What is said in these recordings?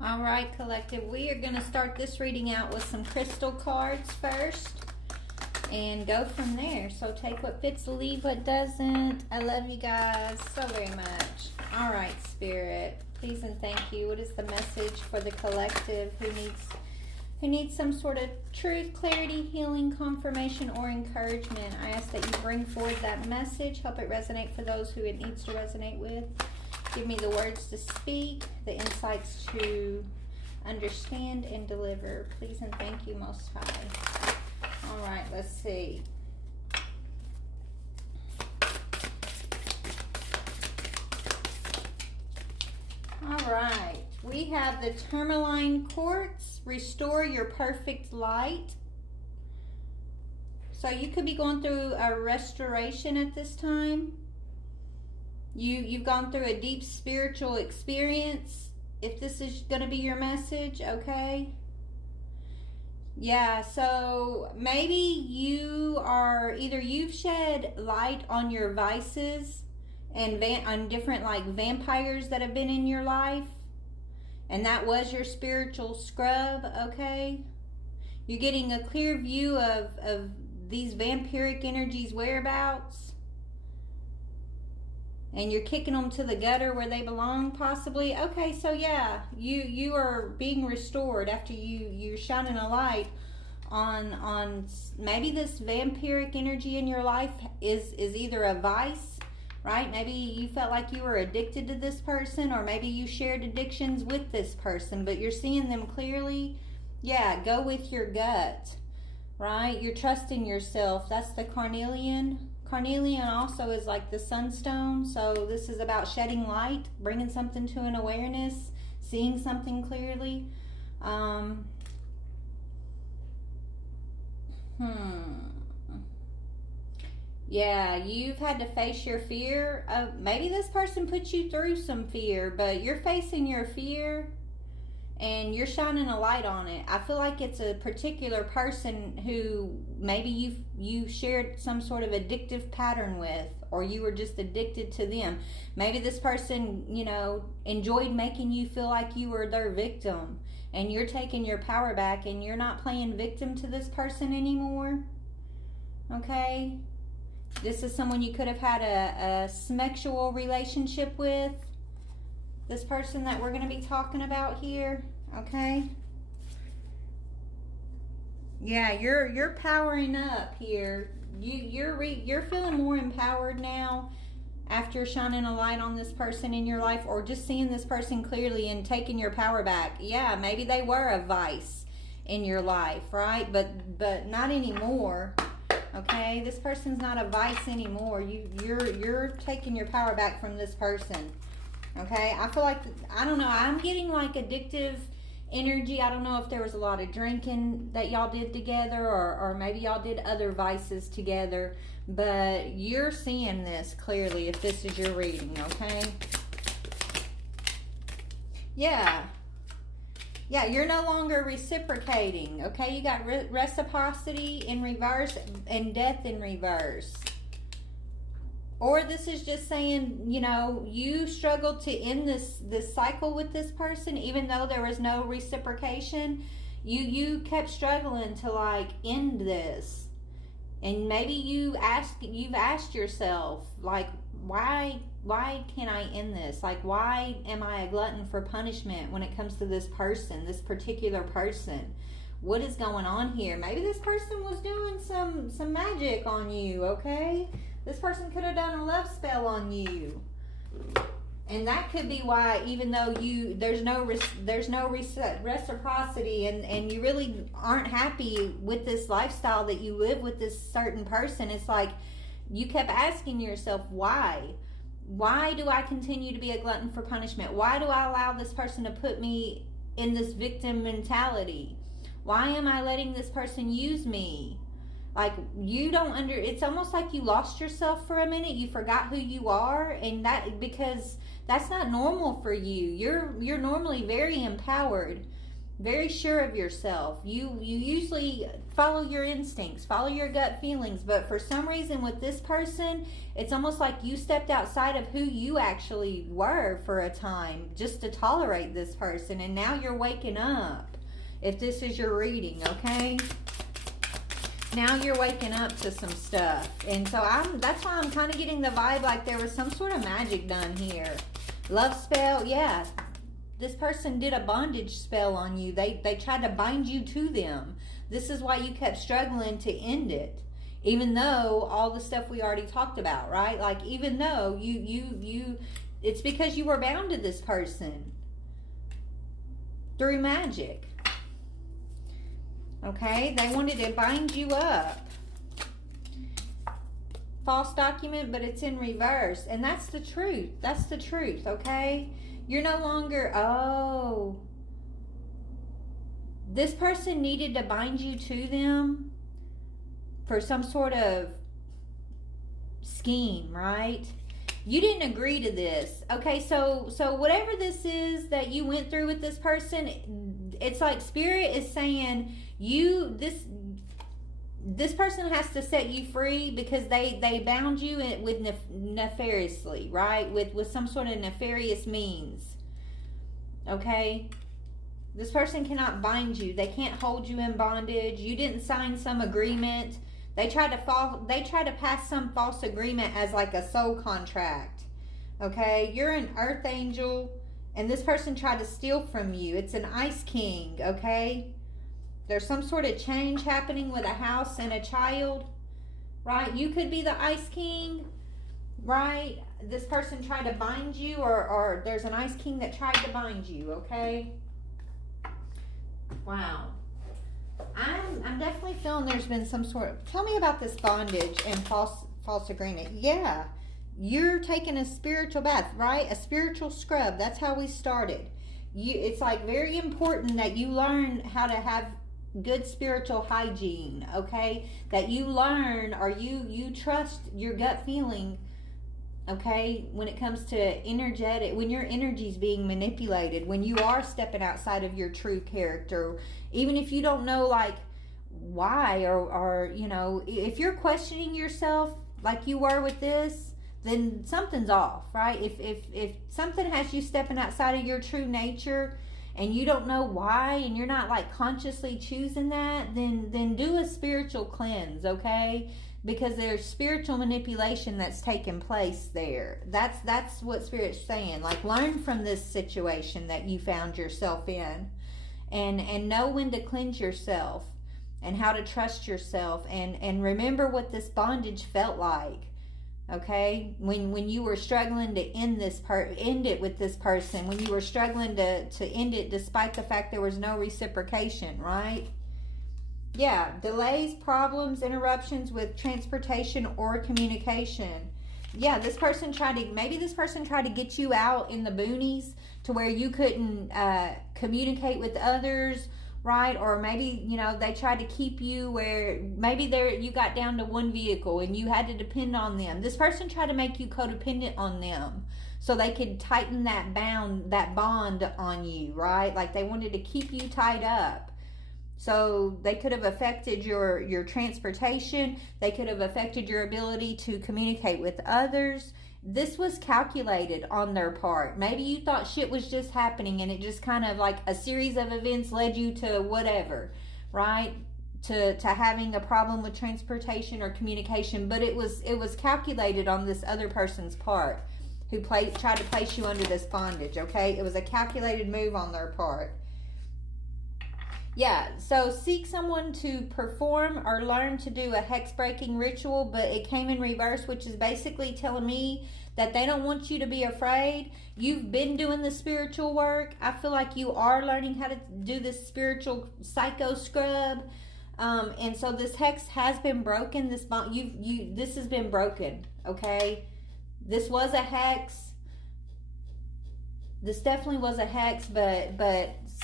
All right, collective, we are going to start this reading out with some crystal cards first and go from there. So take what fits, leave what doesn't. I love you guys so very much. All right, Spirit, please and thank you. What is the message for the collective who needs some sort of truth, clarity, healing, confirmation, or encouragement? I ask that you bring forward that message. Help it resonate for those who it needs to resonate with. Give me the words to speak, the insights to understand and deliver. Please and thank you, Most High. All right, let's see. All right, we have the tourmaline quartz. Restore your perfect light. So you could be going through a restoration at this time. You've gone through a deep spiritual experience, if this is going to be your message, okay? Yeah, so maybe you've shed light on your vices and on different like vampires that have been in your life, and that was your spiritual scrub, okay? You're getting a clear view of these vampiric energies' whereabouts. And you're kicking them to the gutter where they belong, possibly. Okay, so yeah, you are being restored after you're shining a light on maybe this vampiric energy in your life is either a vice, right? Maybe you felt like you were addicted to this person, or maybe you shared addictions with this person, but you're seeing them clearly. Yeah, go with your gut, right? You're trusting yourself. That's the carnelian. Carnelian also is like the sunstone, so this is about shedding light, bringing something to an awareness, seeing something clearly. Yeah, you've had to face your fear. Maybe this person put you through some fear, but you're facing your fear and you're shining a light on it. I feel like it's a particular person who maybe you shared some sort of addictive pattern with, or you were just addicted to them. Maybe this person, enjoyed making you feel like you were their victim, and you're taking your power back and you're not playing victim to this person anymore. Okay? This is someone you could have had a sexual relationship with. This person that we're going to be talking about here, okay? Yeah, you're powering up here. You're feeling more empowered now after shining a light on this person in your life, or just seeing this person clearly and taking your power back. Yeah, maybe they were a vice in your life, right? But not anymore. Okay, this person's not a vice anymore. You're taking your power back from this person. Okay, I feel like, I don't know, I'm getting like addictive energy. I don't know if there was a lot of drinking that y'all did together, or maybe y'all did other vices together, but you're seeing this clearly if this is your reading, okay? Yeah, you're no longer reciprocating, okay? You got reciprocity in reverse and death in reverse. Or this is just saying, you struggled to end this cycle with this person, even though there was no reciprocation. You kept struggling to like end this, and maybe you've asked yourself, like, why can't I end this? Like, why am I a glutton for punishment when it comes to this person, this particular person? What is going on here? Maybe this person was doing some magic on you, okay? This person could have done a love spell on you, and that could be why, even though there's no reciprocity, and you really aren't happy with this lifestyle that you live with this certain person. It's like you kept asking yourself, why do I continue to be a glutton for punishment? Why do I allow this person to put me in this victim mentality? Why am I letting this person use me? Like, it's almost like you lost yourself for a minute. You forgot who you are, and because that's not normal for you. You're normally very empowered, very sure of yourself. You usually follow your instincts, follow your gut feelings, but for some reason with this person, it's almost like you stepped outside of who you actually were for a time just to tolerate this person, and now you're waking up. If this is your reading, okay? Now you're waking up to some stuff. And so that's why I'm kind of getting the vibe like there was some sort of magic done here. Love spell, yeah. This person did a bondage spell on you. They tried to bind you to them. This is why you kept struggling to end it. Even though all the stuff we already talked about, right? Like, even though it's because you were bound to this person through magic. Okay? They wanted to bind you up. False document, but it's in reverse. And that's the truth. That's the truth, okay? You're no longer, this person needed to bind you to them for some sort of scheme, right? You didn't agree to this. Okay, so whatever this is that you went through with this person, it's like Spirit is saying this person has to set you free because they bound you with nefariously, right? With some sort of nefarious means. Okay? This person cannot bind you. They can't hold you in bondage. You didn't sign some agreement. They tried to pass some false agreement as like a soul contract. Okay? You're an earth angel and this person tried to steal from you. It's an Ice King, okay? There's some sort of change happening with a house and a child, right? You could be the Ice King, right? This person tried to bind you, or there's an Ice King that tried to bind you, okay? Wow. I'm definitely feeling there's been some sort of... Tell me about this bondage and false agreement. Yeah. You're taking a spiritual bath, right? A spiritual scrub. That's how we started. It's like very important that you learn how to have good spiritual hygiene, okay? That you learn, or you trust your gut feeling, okay? When it comes to energetic, when your energy's being manipulated, when you are stepping outside of your true character, even if you don't know like why, or you know, if you're questioning yourself like you were with this, then something's off, right? If something has you stepping outside of your true nature and you don't know why, and you're not like consciously choosing that, then do a spiritual cleanse, okay? Because there's spiritual manipulation that's taking place there. That's what Spirit's saying. Like, learn from this situation that you found yourself in, and know when to cleanse yourself and how to trust yourself, and remember what this bondage felt like. Okay, when you were struggling to end it with this person, when you were struggling to end it despite the fact there was no reciprocation, right? Yeah, delays, problems, interruptions with transportation or communication. Yeah, maybe this person tried to get you out in the boonies to where you couldn't communicate with others, right? Or maybe, you know, they tried to keep you where maybe you got down to one vehicle and you had to depend on them. This person tried to make you codependent on them so they could tighten that bond on you, right? Like they wanted to keep you tied up. So they could have affected your transportation. They could have affected your ability to communicate with others. This was calculated on their part. Maybe you thought shit was just happening and it just kind of like a series of events led you to whatever, right? To having a problem with transportation or communication, but it was calculated on this other person's part who tried to place you under this bondage, okay? It was a calculated move on their part. Yeah, so seek someone to perform or learn to do a hex-breaking ritual, but it came in reverse, which is basically telling me that they don't want you to be afraid. You've been doing the spiritual work. I feel like you are learning how to do this spiritual psycho scrub. And so this hex has been broken. This has been broken, okay? This was a hex. This definitely was a hex, but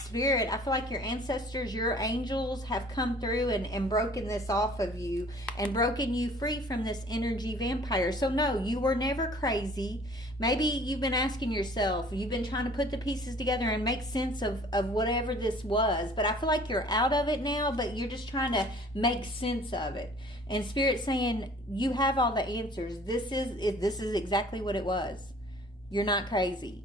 Spirit, I feel like your ancestors, your angels have come through and broken this off of you and broken you free from this energy vampire. So no, you were never crazy. Maybe you've been asking yourself, you've been trying to put the pieces together and make sense of whatever this was. But I feel like you're out of it now, but you're just trying to make sense of it. And Spirit's saying, you have all the answers. This is exactly what it was. You're not crazy.